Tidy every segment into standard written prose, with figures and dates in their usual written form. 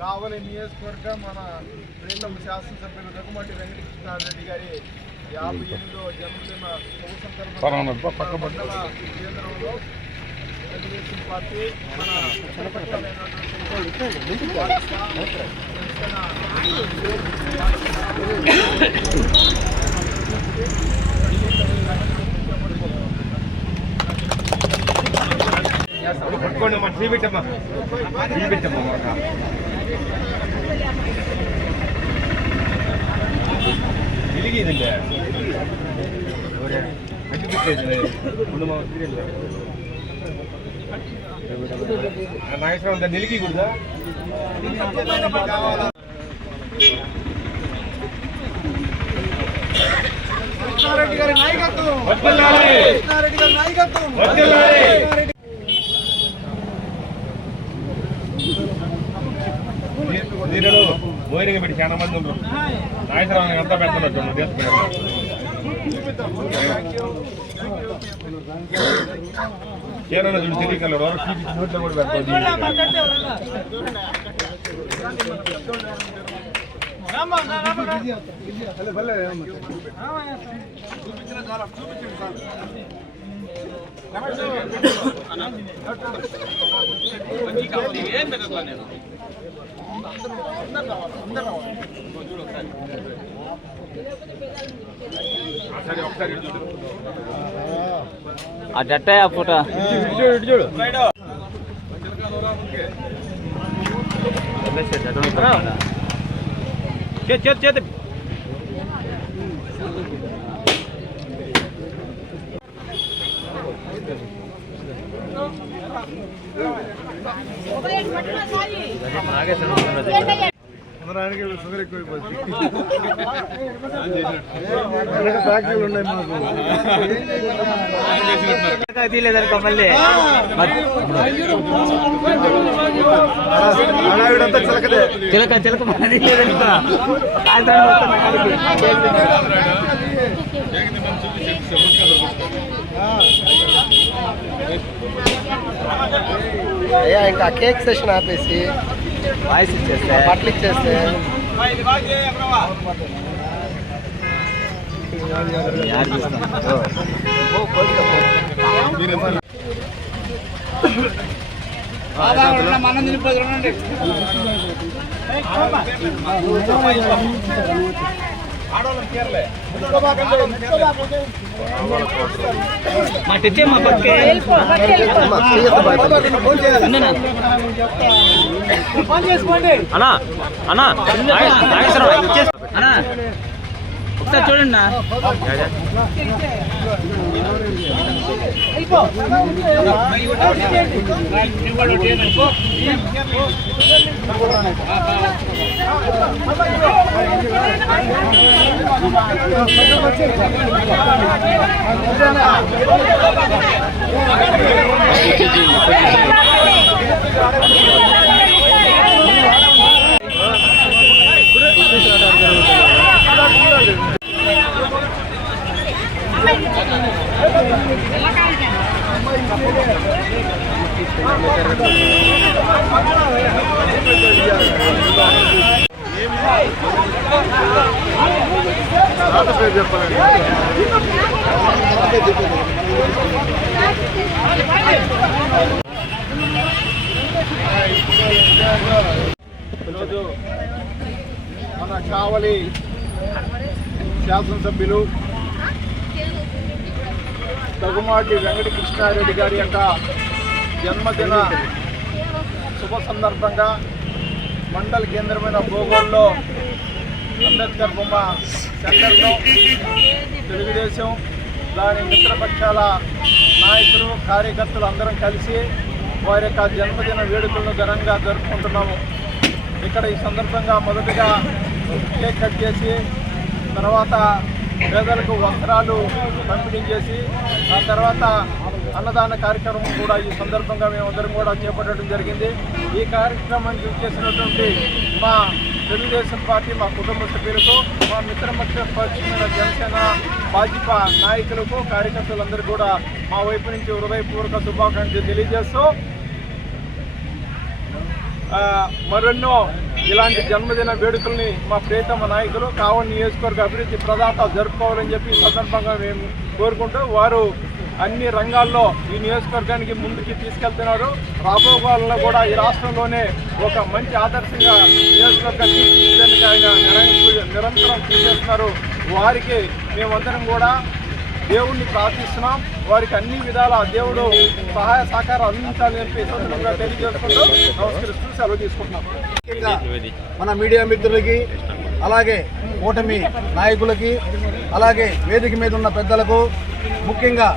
కావలి నియోజకవర్గం మన ప్రీతం శాసనసభ్యులు దగ్గుమాటి వెంకటకృష్ణారెడ్డి గారి 58వ జన్మదిన శుభ సందర్భంగా కేంద్రంలో తెలుగుదేశం పార్టీ మన పట్టుకోండి మా టీ పెట్టమ్మా వెలిగిందండి అడ్డు పెట్టలేదు ముందు మా నాగేశ్వరం అంతా నిలిగి కూడా కృష్ణారెడ్డి గారి నాయకత్వం నీళ్ళు బోయినగా పెట్టి చాలా మంది ఉంటారు నాగేశ్వరం అంతా పెడుతున్నట్టు కేరళ చూడు తెలియకల్లాడు ఎవరు చూపించి నోట్లో కూడా పెడతారు అట్ట ఫోటో చూడు చేతి షుగర్ ఎక్కువైపోతుంది ఫ్యాక్టరీలు ఉన్నాయి తీయలేదనుకో మళ్ళీ హడావిడంతా చిలకదే చిలక మళ్ళీ తీయలేదనుకో అయ్యా ఇంకా కేక్ సెషన్ ఆపేసి వాయిస్ ఇచ్చేస్తే బట్టలు ఇచ్చేస్తే మనం తినిపోదు మా తెచ్చే మా పక్కే అన్నా అన్నా అన్నా ఒకసారి చూడండి ఈరోజు మన కావలి శాసనసభ్యులు దగ్గుమాటి వెంకటకృష్ణారెడ్డి గారి యొక్క జన్మదిన శుభ సందర్భంగా మండల కేంద్రమైన భోగోల్లో అంబేద్కర్ బొమ్మ సెంటర్లో తెలుగుదేశం దాని మిత్రపక్షాల నాయకులు కార్యకర్తలు అందరం కలిసి వారి యొక్క జన్మదిన వేడుకలను ఘనంగా జరుపుకుంటున్నాము. ఇక్కడ ఈ సందర్భంగా మొదటగా కేక్ కట్ చేసి తర్వాత పేదలకు వస్త్రాలు పంపిణీ చేసి ఆ తర్వాత అన్నదాన కార్యక్రమం కూడా ఈ సందర్భంగా మేమందరం కూడా చేపట్టడం జరిగింది. ఈ కార్యక్రమానికి చేసినటువంటి మా తెలుగుదేశం పార్టీ మా కుటుంబ సభ్యులకు మా మిత్రపక్షమైన జనసేన భాజపా నాయకులకు కార్యకర్తలందరూ కూడా మా వైపు నుంచి హృదయపూర్వక శుభాకాంక్షలు తెలియజేస్తూ మరెన్నో ఇలాంటి జన్మదిన వేడుకల్ని మా ప్రియతమ నాయకులు కావలి నియోజకవర్గ అభివృద్ధి ప్రదాత జరుపుకోవాలని చెప్పి ఈ సందర్భంగా మేము కోరుకుంటూ వారు అన్ని రంగాల్లో ఈ నియోజకవర్గానికి ముందుకి తీసుకెళ్తున్నారు. రాబో కాలంలో కూడా ఈ రాష్ట్రంలోనే ఒక మంచి ఆదర్శంగా నియోజకవర్గాన్ని తీర్చిదిద్దేందుకు ఆయన నిరంతరం కృషి చేస్తున్నారు. వారికి మేమందరం కూడా దేవుణ్ణి ప్రార్థిస్తున్నాం. వారికి అన్ని విధాల దేవుడు సహాయ సహకారం అందించాలని చెప్పి సందర్భంగా తెలియజేసుకుంటూ నమస్కరిస్తూ సెలవు తీసుకుంటున్నాం. ముఖ్యంగా మన మీడియా మిత్రులకి, అలాగే కూటమి నాయకులకి, అలాగే వేదిక మీద ఉన్న పెద్దలకు, ముఖ్యంగా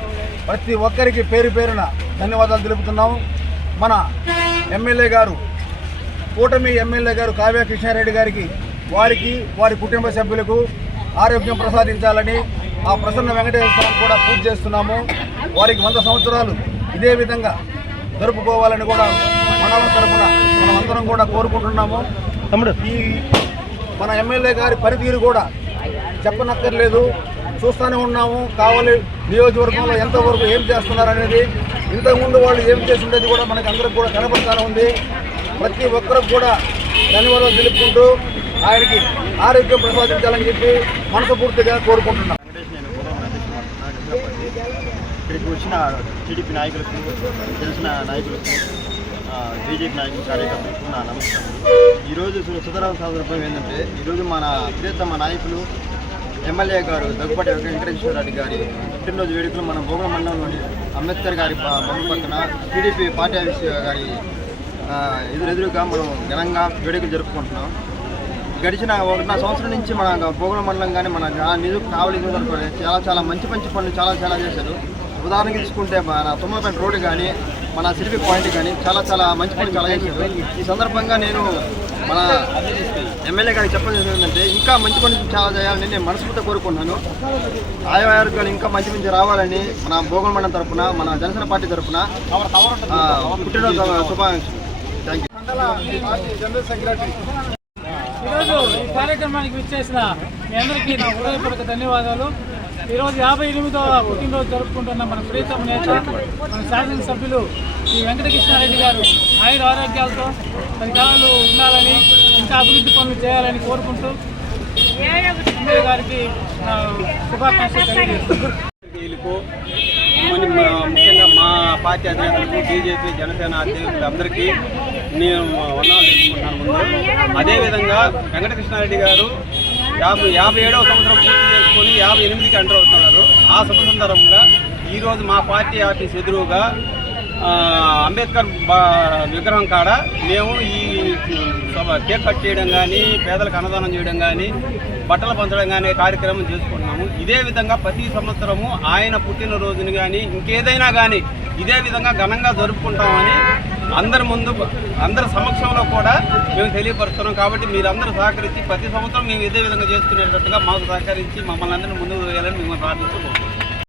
ప్రతి ఒక్కరికి పేరు పేరున ధన్యవాదాలు తెలుపుతున్నాం. మన ఎమ్మెల్యే గారు, కూటమి ఎమ్మెల్యే గారు కావ్య కృష్ణారెడ్డి గారికి, వారికి వారి కుటుంబ సభ్యులకు ఆరోగ్యం ప్రసాదించాలని ఆ ప్రసన్న వెంకటేశ్వర స్వామి కూడా పూజ చేస్తున్నాము. వారికి 100 సంవత్సరాలు ఇదే విధంగా జరుపుకోవాలని కూడా మండలం తరఫున మనమందరం కూడా కోరుకుంటున్నాము. ఈ మన ఎమ్మెల్యే గారి పనితీరు కూడా చెప్పనక్కర్లేదు, చూస్తూనే ఉన్నాము. కావలి నియోజకవర్గంలో ఎంతవరకు ఏం చేస్తున్నారు అనేది, ఇంతకుముందు వాళ్ళు ఏం చేసి ఉండేది కూడా మనకి అందరికి కూడా కనపడతానే ఉంది. ప్రతి ఒక్కరికి కూడా ధన్యవాదాలు తెలుపుకుంటూ ఆయనకి ఆరోగ్యం ప్రసాదించాలని చెప్పి మనస్ఫూర్తిగా కోరుకుంటున్నాం. ఇక్కడికి వచ్చిన టీడీపీ నాయకులకు, తెలిసిన నాయకులకు, బీజేపీ నాయకులు, కార్యకర్తలకు నా నమస్కారం. ఈరోజు సుధరామ సందర్భం ఏంటంటే, ఈరోజు మన ప్రియతమ నాయకులు ఎమ్మెల్యే గారు దగ్గుపాటి వెంకటేశ్వర రెడ్డి గారి పుట్టినరోజు వేడుకలు మన భోగ మండలంలోని అంబేద్కర్ గారి బొమ్మ పక్కన టీడీపీ పార్టీ ఆఫీస్ గారి ఎదురుగా మనం ఘనంగా వేడుకలు జరుపుకుంటున్నాం. గడిచిన 1.5 సంవత్సరం నుంచి మన భోగుల మండలం కానీ మన కావలి చాలా మంచి పనులు చాలా చేశారు. ఉదాహరణకి తీసుకుంటే మన తుమ్మలపేట రోడ్డు కానీ, మన సిరిపి పాయింట్ కానీ చాలా మంచి పనులు చాలా చేశారు. ఈ సందర్భంగా నేను మన ఎమ్మెల్యే గారికి చెప్పాల్సింది ఏంటంటే, ఇంకా మంచి పనులు చాలా చేయాలని నేను మనస్ఫూర్తిగా కోరుకుంటున్నాను. ఆరోగ్యాలు ఇంకా మంచి రావాలని మన భోగుల మండలం తరఫున, మన జనసేన పార్టీ తరఫున పుట్టినరోజు శుభాకాంక్షలు. Thank you. జనరల్ సెక్రటరీ ఈరోజు ఈ కార్యక్రమానికి విచ్చేసిన మీ అందరికీ నా హృదయపూర్వక ధన్యవాదాలు. ఈరోజు 58వ పుట్టినరోజు జరుపుకుంటున్న మన ప్రియతమ నేత, మన శాసనసభ్యులు శ్రీ వెంకటకృష్ణారెడ్డి గారు ఆయుర ఆరోగ్యాలతో 10 కాలాలు ఉండాలని, ఇంకా అభివృద్ధి పనులు చేయాలని కోరుకుంటూ ఎమ్మెల్యే గారికి నా శుభాకాంక్షలు తెలియజేస్తున్నాను. ముఖ్యంగా మా పార్టీ అధినేతలకు, బీజేపీ, జనసేన అధ్యక్షులు అందరికీ నేను వందనాలు తెలుసుకుంటున్నాను. ముందు అదేవిధంగా వెంకటకృష్ణారెడ్డి గారు 57వ సంవత్సరం పూర్తి చేసుకొని 58కి ఎంటర్ అవుతున్నారు. ఆ శుభ సందర్భంగా ఈరోజు మా పార్టీ ఆఫీస్ ఎదురుగా అంబేద్కర్ విగ్రహం కాడ మేము ఈ కేక్ కట్ చేయడం కానీ, పేదలకు అన్నదానం చేయడం కానీ, బట్టలు పంచడం కానీ కార్యక్రమం చేసుకుంటున్నాము. ఇదే విధంగా ప్రతి సంవత్సరము ఆయన పుట్టినరోజుని కానీ ఇంకేదైనా కానీ ఇదే విధంగా ఘనంగా జరుపుకుంటామని అందరి సమక్షంలో కూడా మేము తెలియపరుస్తున్నాం. కాబట్టి మీరందరూ సహకరించి ప్రతి సంవత్సరం మేము ఇదే విధంగా చేసుకునేటట్టుగా మాకు సహకరించి మమ్మల్ని అందరినీ ముందుకు వేయాలని మేము ప్రార్థిస్తున్నాం.